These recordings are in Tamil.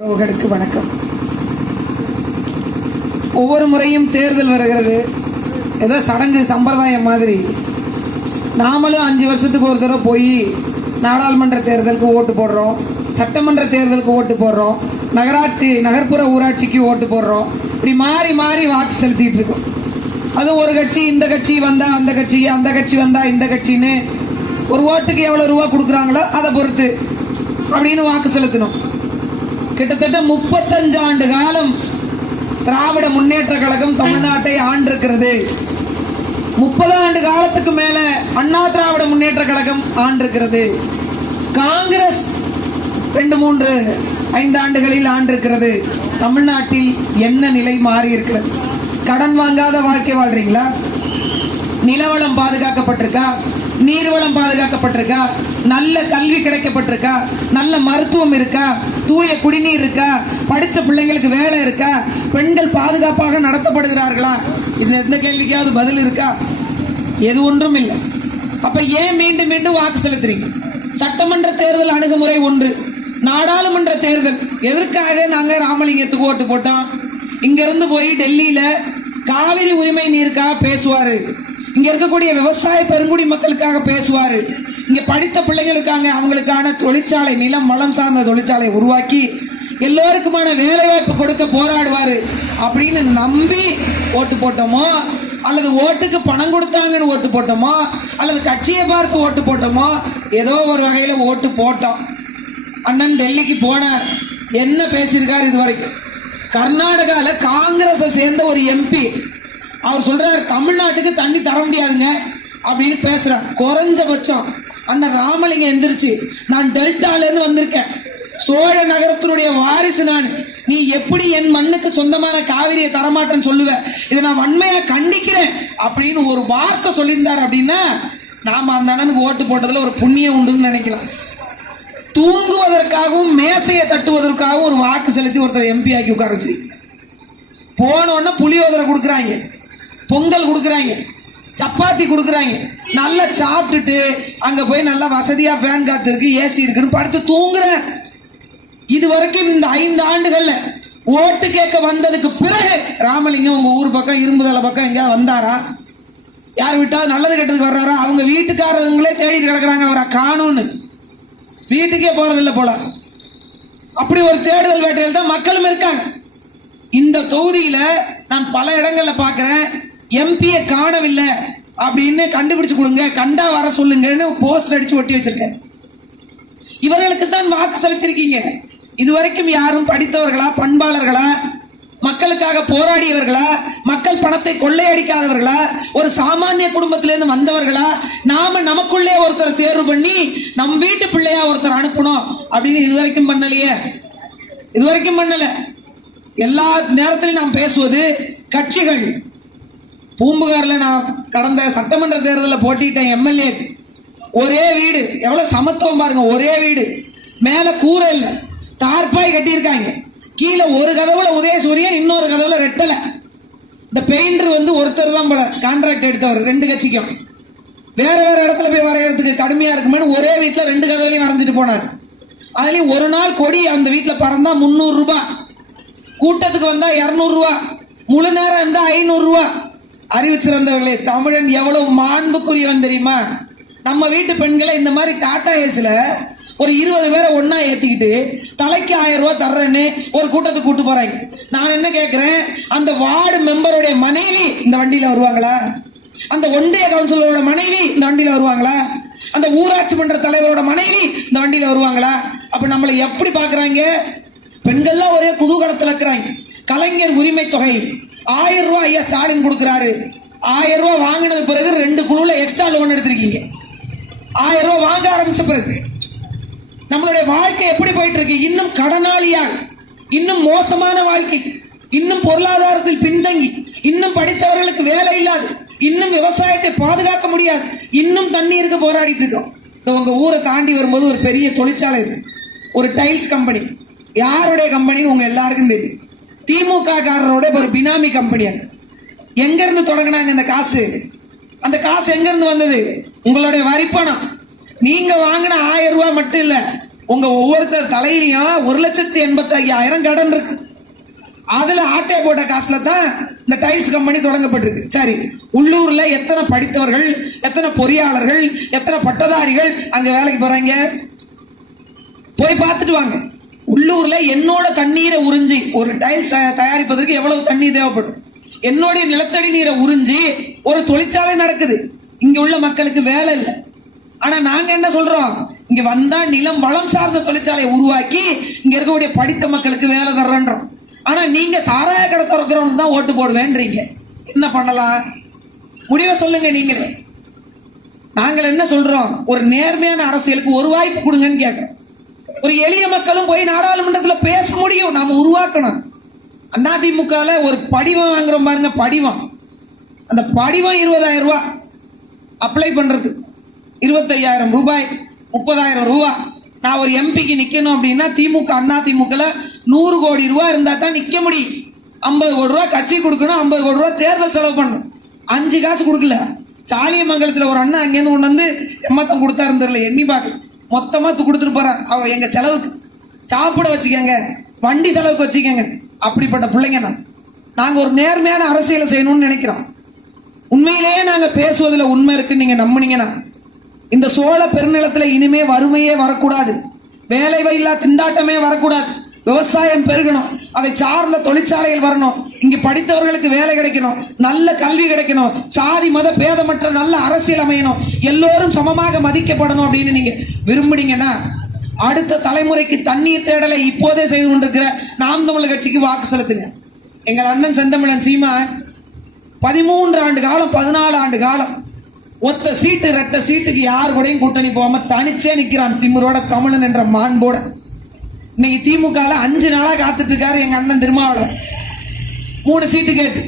உறவுகளுக்கு வணக்கம். ஒவ்வொரு முறையும் தேர்தல் வருகிறது. ஏதோ சடங்கு சம்பிரதாயம் மாதிரி. நாமளும் அஞ்சு வருஷத்துக்கு ஒரு தடவை போய் நாடாளுமன்ற தேர்தலுக்கு ஓட்டு போடுறோம். சட்டமன்ற தேர்தலுக்கு ஓட்டு போடுறோம். நகராட்சி நகர்ப்புற ஊராட்சிக்கு ஓட்டு போடுறோம். இப்படி மாறி மாறி வாக்கு செலுத்திட்டு இருக்கோம். அது ஒரு கட்சி இந்த கட்சி வந்தா அந்த கட்சி அந்த கட்சி வந்தா இந்த கட்சின்னு ஒரு ஓட்டுக்கு எவ்வளவு ரூபா கொடுக்குறாங்களோ அதை பொறுத்து அப்படின்னு வாக்கு செலுத்தணும். கிட்டத்தட்ட முப்பத்தஞ்சு ஆண்டு காலம் திராவிட முன்னேற்ற கழகம் தமிழ்நாட்டை ஆண்டிருக்கிறது. முப்பது ஆண்டு காலத்துக்கு மேல அண்ணா திராவிட முன்னேற்ற கழகம் ஆண்டிருக்கிறது. காங்கிரஸ் ரெண்டு மூன்று ஐந்து ஆண்டுகளில் ஆண்டிருக்கிறது. தமிழ்நாட்டில் என்ன நிலை மாறி இருக்கிறது கடன் வாங்காத வாழ்க்கை வாழ்றீங்களா? நிலவளம் பாதுகாக்கப்பட்டிருக்கா? நீர்வளம் பாதுகாக்கப்பட்டிருக்கா? நல்ல கல்வி கிடைக்கப்பட்டிருக்கா? நல்ல மருத்துவம் இருக்கா? தூய குடிநீர் இருக்கா? படித்த பிள்ளைங்களுக்கு வேலை இருக்கா? பெண்கள் பாதுகாப்பாக நடத்தப்படுகிறார்களா? இந்த எந்த கேள்விக்காவது பதில் இருக்கா? எது ஒன்றும் இல்லை. அப்போ ஏன் மீண்டும் மீண்டும் வாக்கு செலுத்துறீங்க? சட்டமன்ற தேர்தல் அணுகுமுறை ஒன்று. நாடாளுமன்ற தேர்தல். எதற்காக நாங்கள் ராமலிங்கத்துக்கு ஓட்டு போட்டோம்? இங்கேருந்து போய் டெல்லியில் காவிரி உரிமை நீருக்காக பேசுவார்? இங்க இருக்கக்கூடிய விவசாய பெருங்குடி மக்களுக்காக பேசுவார். இங்க படித்த பிள்ளைகள் இருக்காங்க அவங்களுக்கான தொழிற்சாலை நிலம் வளம் சார்ந்த தொழிற்சாலை உருவாக்கி எல்லோருக்குமான வேலை வாய்ப்பு கொடுக்க போராடுவார் அப்படின்னு நம்பி ஓட்டு போட்டோமோ அல்லது ஓட்டுக்கு பணம் கொடுத்தாங்கன்னு ஓட்டு போட்டோமோ அல்லது கட்சியை பார்த்து ஓட்டு போட்டோமோ ஏதோ ஒரு வகையில் ஓட்டு போட்டோம். அண்ணன் டெல்லிக்கு போனார். என்ன பேசியிருக்கார் இது வரைக்கும் கர்நாடகாவில் காங்கிரஸை சேர்ந்த ஒரு எம்பி அவர் சொல்றாரு தமிழ்நாட்டுக்கு தண்ணி தர முடியாதுங்க அப்படின்னு பேசுறார். குறைஞ்சபட்சம் அந்த ராமலிங்கம் எந்திரிச்சு நான் டெல்டால இருந்து வந்திருக்கேன். சோழ நகரத்தினுடைய வாரிசு நான். நீ எப்படி என் மண்ணுக்கு சொந்தமான காவிரியை தரமாட்டேன்னு சொல்லுவேன் இதை நான் வன்மையா கண்டிக்கிறேன் அப்படின்னு ஒரு வார்த்தை சொல்லியிருந்தார் அப்படின்னா நாம அந்த அண்ணனுக்கு ஓட்டு போட்டதுல ஒரு புண்ணியம் உண்டுன்னு நினைக்கலாம். தூங்குவதற்காகவும் மேசையை தட்டுவதற்காகவும் ஒரு வாக்கு செலுத்தி ஒருத்தர் எம்பி ஆக்கி உட்கார வச்சு போனோன்னா புளியோதரை கொடுக்குறாங்க. பொங்கல் கொடுக்குறாங்க. சப்பாத்தி கொடுக்குறாங்க. நல்லா சாப்பிட்டுட்டு அங்கே போய் நல்லா வசதியாக ஃபேன் காத்து இருக்கு ஏசி இருக்குன்னு படுத்து தூங்குறேன் இது வரைக்கும் இந்த ஐந்து ஆண்டுகளில் ஓட்டு கேட்க வந்ததுக்கு பிறகு ராமலிங்கம் உங்கள் ஊர் பக்கம் இரும்புதலை பக்கம் எங்கேயாவது வந்தாரா? யார் விட்டாவது நல்லது கெட்டதுக்கு வர்றாரா? அவங்க வீட்டுக்காரங்களே தேடிட்டு கிடக்குறாங்க அவரை காணும்னு வீட்டுக்கே போகிறதில்ல போல. அப்படி ஒரு தேடுதல் வேட்டையில் தான் மக்களும் இருக்காங்க. இந்த தொகுதியில் நான் பல இடங்களில் பார்க்குறேன். எம்பியை காணவில்லை அப்படின்னு கண்டுபிடிச்சு கொடுங்க. கண்டா வர சொல்லுங்கன்னு போஸ்ட் அடிச்சு ஒட்டி வச்சிருக்கேன். இவர்களுக்கு தான் வாக்கு செலுத்திருக்கீங்க. இதுவரைக்கும் யாரும் படித்தவர்களா பண்பாளர்களா மக்களுக்காக போராடியவர்களா மக்கள் பணத்தை கொள்ளையடிக்காதவர்களா ஒரு சாமானிய குடும்பத்திலேருந்து வந்தவர்களா நாம நமக்குள்ளே ஒருத்தர் தேர்வு பண்ணி நம் வீட்டு பிள்ளையா ஒருத்தர் அனுப்பணும் அப்படின்னு இதுவரைக்கும் பண்ணலையே. இதுவரைக்கும் பண்ணல. எல்லா நேரத்திலையும் நாம் பேசுவது கட்சிகள் பூம்புகாரில் நான் கடந்த சட்டமன்ற தேர்தலில் போட்டிட்டேன் எம்எல்ஏ ஒரே வீடு. எவ்வளோ சமத்துவம் பாருங்க ஒரே வீடு. மேலே கூரை இல்லை. தார்பாய் கட்டியிருக்காங்க. கீழே ஒரு கதவுல உதயசூரியன் இன்னொரு கதவுல ரெட்டலை. இந்த பெயிண்டர் வந்து ஒருத்தர் தான் போல கான்ட்ராக்ட் எடுத்தவர் ரெண்டு கட்சிக்கும். வேற வேற இடத்துல போய் வரைகிறதுக்கு கடுமையாக இருக்குமேனு ஒரே வீட்டில் ரெண்டு கதவுலையும் வரைஞ்சிட்டு போனார். அதுலேயும் ஒரு நாள் கொடி அந்த வீட்டில் பறந்தா முந்நூறுரூபா கூட்டத்துக்கு வந்தால் இரநூறுவா முழு நேரம் இருந்தால் ஐநூறுரூவா அறிவு சிறந்தவர்களே தமிழன் எவ்வளவு மாண்புக்குரியவன் தெரியுமா? நம்ம வீட்டு பெண்களை இந்த மாதிரி டாடா ஏஸில் ஒரு இருபது பேரை ஒன்றா ஏற்றிக்கிட்டு தலைக்கு ஆயிரம் ரூபா தர்றேன்னு ஒரு கூட்டத்துக்கு கூட்டு போகிறாங்க நான் என்ன கேட்குறேன் அந்த வார்டு மெம்பருடைய மனைவி இந்த வண்டியில் வருவாங்களா? அந்த ஒன்றிய கவுன்சிலரோட மனைவி இந்த வண்டியில் வருவாங்களா? அந்த ஊராட்சி மன்ற தலைவரோட மனைவி இந்த வண்டியில் வருவாங்களா? அப்போ நம்மளை எப்படி பார்க்குறாங்க பெண்கள்லாம் ஒரே குதூகலத்தில் இருக்கிறாங்க. கலைஞர் உரிமை தொகை. ஆயிரம் ரூபாய் ஐயா ஸ்டாலின் கொடுக்குறாரு. ஆயிரம் ரூபாய் வாங்கினது பிறகு ரெண்டு குழுவில் எக்ஸ்ட்ரா லோன் எடுத்திருக்கீங்க. ஆயிரம் ரூபாய் வாங்க ஆரம்பிச்ச பிறகு நம்மளுடைய வாழ்க்கை எப்படி போயிட்டு இருக்கு இன்னும் கடனாளியாக இன்னும் மோசமான வாழ்க்கை இன்னும் பொருளாதாரத்தில் பின்தங்கி இன்னும் படித்தவர்களுக்கு வேலை இல்லாது இன்னும் விவசாயத்தை பாதுகாக்க முடியாது இன்னும் தண்ணீருக்கு போராடிட்டு இருக்கோம். உங்க ஊரை தாண்டி வரும்போது ஒரு பெரிய தொழிற்சாலை இருக்கு. ஒரு டைல்ஸ் கம்பெனி யாருடைய கம்பெனி உங்க எல்லாருக்கும் தெரியும். திமுக காரரோட ஒரு பினாமி கம்பெனி அது. எங்கேருந்து தொடங்கினாங்க இந்த காசு? அந்த காசு எங்கேருந்து வந்தது? உங்களுடைய வரிப்பணம் நீங்கள் வாங்கின ஆயிரம் ரூபாய் மட்டும் இல்லை உங்கள் ஒவ்வொருத்தர் தலையிலையும் ஒரு லட்சத்தி எண்பத்தி ஐயாயிரம் கடன் இருக்கு. அதில் ஆட்டை போட்ட காசில் தான் இந்த டைல்ஸ் கம்பெனி தொடங்கப்பட்டிருக்கு. சரி உள்ளூரில் எத்தனை படித்தவர்கள் எத்தனை பொறியாளர்கள் எத்தனை பட்டதாரிகள் அங்கே வேலைக்கு போகிறாங்க போய் பார்த்துட்டு வாங்க. உள்ளூர்ல என்னோட தண்ணீரை உறிஞ்சி ஒரு டைல்ஸ் தயாரிப்பதற்கு எவ்வளவு தண்ணீர் தேவைப்படும்? என்னுடைய நிலத்தடி நீரை உறிஞ்சி ஒரு தொழிற்சாலை நடக்குது. இங்க உள்ள மக்களுக்கு வேலை இல்லை. ஆனா நாங்க என்ன சொல்றோம்? இங்க வந்தா நிலம் வளம் சார்ந்த தொழிற்சாலையை உருவாக்கி இங்க இருக்கக்கூடிய படித்த மக்களுக்கு வேலை தர்றன்றோம். ஆனா நீங்க சாராய கடை திறக்கிறவங்க தான் ஓட்டு போடுவேன்றீங்க. என்ன பண்ணலாம்? முடிவை சொல்லுங்க நீங்களே. நாங்கள் என்ன சொல்றோம்? ஒரு நேர்மையான அரசியலுக்கு ஒரு வாய்ப்பு கொடுங்கன்னு கேட்கிறோம் ஒரு எளிய மக்களும் போய் நாடாளுமன்றத்தில் பேச முடியும். நாம் உருவாக்கணும். அதிமுகவில் ஒரு படிவம் வாங்குறோம் பாருங்க படிவம். அந்த படிவம் இருபதாயிரம் ரூபா. அப்ளை பண்றது. இருபத்தையாயிரம் ரூபாய் முப்பதாயிரம் ரூபா. நான் ஒரு எம்பிக்கு நிக்கணும் அப்படின்னா திமுக அண்ணா திமுகல நூறு கோடி ரூபா இருந்தா தான் நிக்க முடியும். ஐம்பது கோடி ரூபா கட்சி கொடுக்கணும் ஐம்பது கோடி ரூபா தேர்தல் செலவு பண்ணணும். அஞ்சு காசு கொடுக்கல. சாலியமங்கலத்தில் ஒரு அண்ணன் அங்கேருந்து கொண்டு வந்து எம்மத்தம் கொடுத்தாருன்னு தெரியல எண்ணி பார்க்கல. மொத்தமாக கொடுத்துட்டு போகிறேன் அவள் எங்கள் செலவுக்கு சாப்பிட வச்சுக்கோங்க. வண்டி செலவுக்கு வச்சுக்கோங்க. அப்படிப்பட்ட பிள்ளைங்க நான். நாங்கள் ஒரு நேர்மையான அரசியலை செய்யணும்னு நினைக்கிறோம். உண்மையிலேயே நாங்கள் பேசுவதில் உண்மை இருக்குன்னு நீங்கள் நம்புனீங்கன்னா இந்த சோழ பெருநிலத்தில் இனிமே வறுமையே வரக்கூடாது. வேலை இல்லா திண்டாட்டமே வரக்கூடாது. விவசாயம் பெருகணும். அதை சார்ந்த தொழிற்சாலைகள் வரணும். இங்கு படித்தவர்களுக்கு வேலை கிடைக்கணும். நல்ல கல்வி கிடைக்கணும். சாதி மத பேதமற்ற நல்ல அரசியல் அமையணும். எல்லோரும் சமமாக மதிக்கப்படணும் அப்படின்னு நீங்க விரும்புனீங்கன்னா அடுத்த தலைமுறைக்கு தண்ணீர் தேடலை இப்போதே செய்து கொண்டிருக்கிற நாம் தமிழர் கட்சிக்கு வாக்கு செலுத்துங்க. எங்கள் அண்ணன் செந்தமிழன் சீமா பதிமூன்று ஆண்டு காலம் பதினாலு ஆண்டு காலம் ஒத்த சீட்டு ரெட்ட சீட்டுக்கு யார் கூடயும் கூட்டணி போகாம தனிச்சே நிற்கிறான் திமுறோட தமிழன் என்ற மாண்போட. இன்னைக்கு திமுக அஞ்சு நாளா காத்துட்டு இருக்காரு எங்க அண்ணன் திருமாவளவன். மூணு சீட்டு கேட்டு.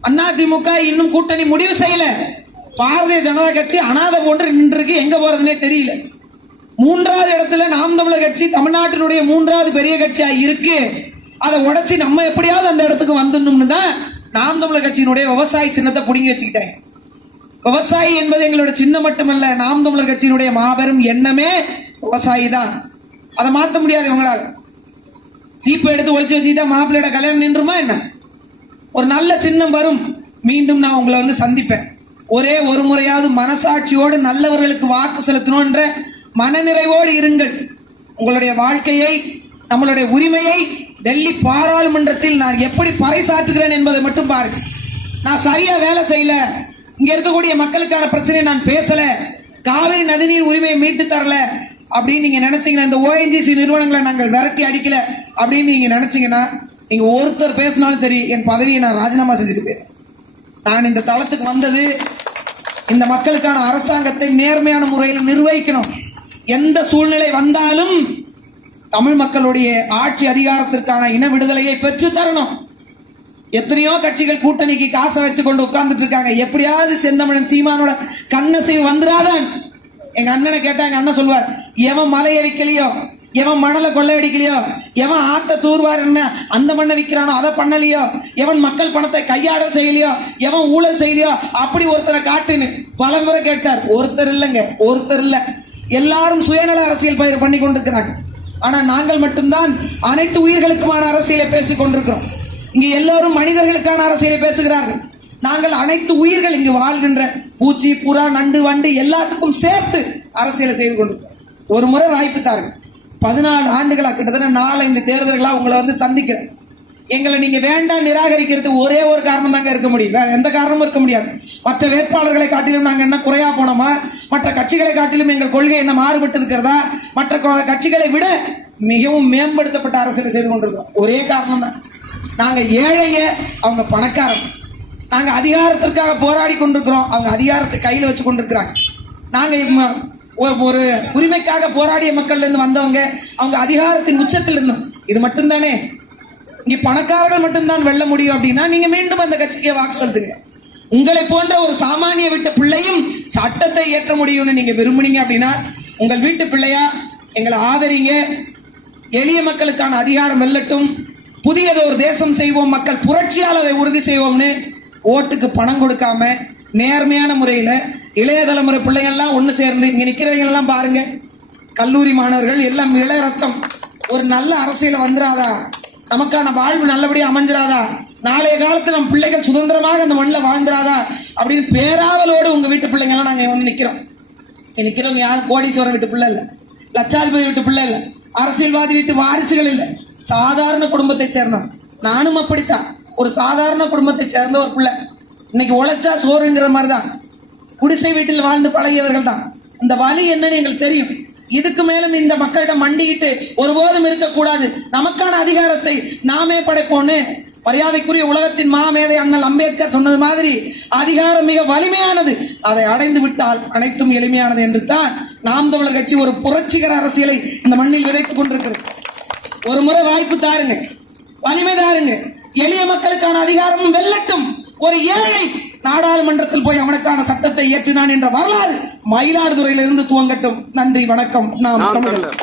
அண்ணா திமுக இன்னும் கூட்டணி முடிவு செய்யல. பாரதிய ஜனதா கட்சி அனாதை போன்று நின்றுருக்கு. எங்க போறதுனே தெரியல. மூன்றாவது இடத்துல நாம் தமிழர் கட்சி தமிழ்நாட்டினுடைய மூன்றாவது பெரிய கட்சியா இருக்கு. அதை உடைச்சி நம்ம எப்படியாவது அந்த இடத்துக்கு வந்துடணும்னு தான் நாம் தமிழர் கட்சியினுடைய விவசாய சின்னத்தை புடுங்கி வச்சுக்கிட்டேன். விவசாயி என்பது எங்களோட சின்னம் மட்டுமல்ல நாம் தமிழர் கட்சியினுடைய மாபெரும் எண்ணமே விவசாயி தான். அதை மாற்ற முடியாது இவங்களால. சீப்பை எடுத்து ஒழிச்சு வச்சுக்கிட்டா மாப்பிள்ளையோட கல்யாணம் நின்றுமா என்ன? ஒரு நல்ல சின்னம் வரும். மீண்டும் நான் உங்களை வந்து சந்திப்பேன். ஒரே ஒரு முறையாவது மனசாட்சியோடு நல்லவர்களுக்கு வாக்கு செலுத்தணும்ன்ற மனநிறைவோடு இருங்கள். உங்களுடைய வாழ்க்கையை நம்மளுடைய உரிமையை டெல்லி பாராளுமன்றத்தில் நான் எப்படி பறைசாற்றுகிறேன் என்பதை மட்டும் பாருங்க. நான் சரியா வேலை செய்யல. இங்க இருக்கக்கூடிய மக்களுக்கான பிரச்சனையை நான் பேசல. காவிரி நதிநீர் உரிமையை மீட்டு தரல. அப்படின்னு நீங்க நினைச்சீங்கன்னா இந்த ஓஎன்ஜிசி நிறுவனங்களை நாங்கள் விரட்டி அடிக்கல அப்படின்னு நீங்க நினைச்சீங்கன்னா நீங்க ஒருத்தர் பேசினாலும் சரி என் பதவியை நான் ராஜினாமா செஞ்சுட்டு நான் இந்த தளத்துக்கு வந்தது இந்த மக்களுக்கான அரசாங்கத்தை நேர்மையான முறையில் நிர்வகிக்கணும். எந்த சூழ்நிலை வந்தாலும் தமிழ் மக்களுடைய ஆட்சி அதிகாரத்திற்கான இன விடுதலையை பெற்று தரணும். எத்தனையோ கட்சிகள் கூட்டணிக்கு காசை வச்சு கொண்டு உட்கார்ந்துட்டு இருக்காங்க. எப்படியாவது செந்தமிழன் சீமானோட கண்ணசை வந்துடாதான் எங்க அண்ணனை கேட்டா எங்க அண்ணன் சொல்லுவார் எவன் மலையை விற்கலையோ எவன் மணலை கொள்ளையடிக்கலையோ? எவன் ஆத்த தூர்வார் என்ன? அந்த மண்ணை விற்கிறானோ அதை பண்ணலையோ? எவன் மக்கள் பணத்தை கையாடல் செய்யலையோ? எவன் ஊழல் செய்யலையோ? அப்படி ஒருத்தரை காட்டுன்னு பல முறை கேட்டார். ஒருத்தர் இல்லைங்க ஒருத்தர் இல்லை. எல்லாரும் சுயநல அரசியல் பயிர் பண்ணி கொண்டிருக்கிறாங்க. ஆனால் நாங்கள் மட்டும்தான் அனைத்து உயிர்களுக்குமான அரசியலை பேசிக் கொண்டிருக்கிறோம். இங்கே எல்லோரும் மனிதர்களுக்கான அரசியலை பேசுகிறார்கள். நாங்கள் அனைத்து உயிர்கள் இங்கு வாழ்கின்ற பூச்சி புறா நண்டு வண்டு எல்லாத்துக்கும் சேர்த்து அரசியலை செய்து கொண்டிருக்கிறோம். ஒரு முறை வாய்ப்பு தாருங்க பதினாலு ஆண்டுகளாக கிட்டத்தட்ட நாலஞ்சு தேர்தல்களாக உங்களை வந்து சந்திக்கிறேன். எங்களை நீங்க வேண்டாம் நிராகரிக்கிறதுக்கு ஒரே ஒரு காரணம் தாங்க இருக்க முடியும். வேற எந்த காரணமும் இருக்க முடியாது. மற்ற வேட்பாளர்களை காட்டிலும் நாங்கள் என்ன குறையா போனோமா? மற்ற கட்சிகளை காட்டிலும் எங்கள் கொள்கை என்ன மாறுபட்டு இருக்கிறதா? மற்ற கட்சிகளை விட மிகவும் மேம்படுத்தப்பட்ட அரசியல் செய்து கொண்டிருக்கோம் ஒரே காரணம் தான் நாங்கள் ஏழைய அவங்க பணக்காரங்க. நாங்கள் அதிகாரத்திற்காக போராடி கொண்டிருக்கிறோம். அவங்க அதிகாரத்தை கையில் வச்சு கொண்டிருக்கிறாங்க. நாங்கள் ஒரு உரிமைக்காக போராடிய மக்கள்ல இருந்து வந்தவங்க அவங்க அதிகாரத்தின் உச்சத்தில் இருந்தோம் இது மட்டும்தானே? இங்க பணக்காரர்கள் மட்டும்தான் வெல்ல முடியும் அப்படின்னா நீங்க மீண்டும் அந்த கட்சிக்கு வாக்கு செலுத்துங்க உங்களை போன்ற ஒரு சாமானிய வீட்டு பிள்ளையும் சட்டத்தை ஏற்ற முடியும்னு நீங்க விரும்புனீங்க அப்படின்னா உங்கள் வீட்டு பிள்ளையா எங்களை ஆதரிங்க. எளிய மக்களுக்கான அதிகாரம் வெல்லட்டும். புதியதை ஒரு தேசம் செய்வோம் மக்கள் புரட்சியால் அதை உறுதி செய்வோம்னு ஓட்டுக்கு பணம் கொடுக்காம நேர்மையான முறையில் இளைய தலைமுறை பிள்ளைங்கள்லாம் ஒன்று சேர்ந்து இங்கே நிற்கிறவங்க எல்லாம் பாருங்க. கல்லூரி மாணவர்கள் எல்லாம் இள ரத்தம். ஒரு நல்ல அரசியல் வந்துடாதா நமக்கான வாழ்வு நல்லபடியாக அமைஞ்சிடாதா நாளைய காலத்தில் நம்ம பிள்ளைகள் சுதந்திரமாக அந்த மண்ணில் வாழ்ந்துடாதா அப்படின்னு பேராவலோடு உங்கள் வீட்டு பிள்ளைங்கெல்லாம் நாங்கள் வந்து நிற்கிறோம் நிற்கிறவங்க யாரும் கோடீஸ்வரன் வீட்டு பிள்ளை இல்லை. லட்சாதிபதி வீட்டு பிள்ளை இல்லை. அரசியல்வாதி வீட்டு வாரிசுகள் இல்லை. சாதாரண குடும்பத்தை சேர்ந்தோம் நானும் அப்படித்தான். ஒரு சாதாரண குடும்பத்தை சேர்ந்த ஒரு பிள்ளை. இன்னைக்கு உழைச்சா சோறுங்கிற மாதிரி தான் குடிசை வீட்டில் வாழ்ந்து பழகியவர்கள் தான் இந்த வலி என்னன்னு எங்களுக்கு தெரியும். இதுக்கு மேலும் இந்த மக்களிடம் மண்டிக்கிட்டு ஒருபோதும் இருக்கக்கூடாது. நமக்கான அதிகாரத்தை நாமே படைப்போன்னு மரியாதைக்குரிய உலகத்தின் மாமேதை அண்ணல் அம்பேத்கர் சொன்னது மாதிரி அதிகாரம் மிக வலிமையானது. அதை அடைந்து விட்டால் அனைத்தும் எளிமையானது என்று தான் நாம் தமிழர் கட்சி ஒரு புரட்சிகர அரசியலை இந்த மண்ணில் விதைத்துக் கொண்டிருக்கிறது. ஒரு முறை வாய்ப்பு தாருங்க. வலிமை தாருங்க. எளிய மக்களுக்கான அதிகாரமும் வெல்லட்டும். ஒரு ஏழை நாடாளுமன்றத்தில் போய் அவனுக்கான சட்டத்தை இயற்றினான் என்ற வரலாறு மயிலாடுதுறையிலிருந்து துவங்கட்டும். நன்றி வணக்கம். நாம் தமிழர்.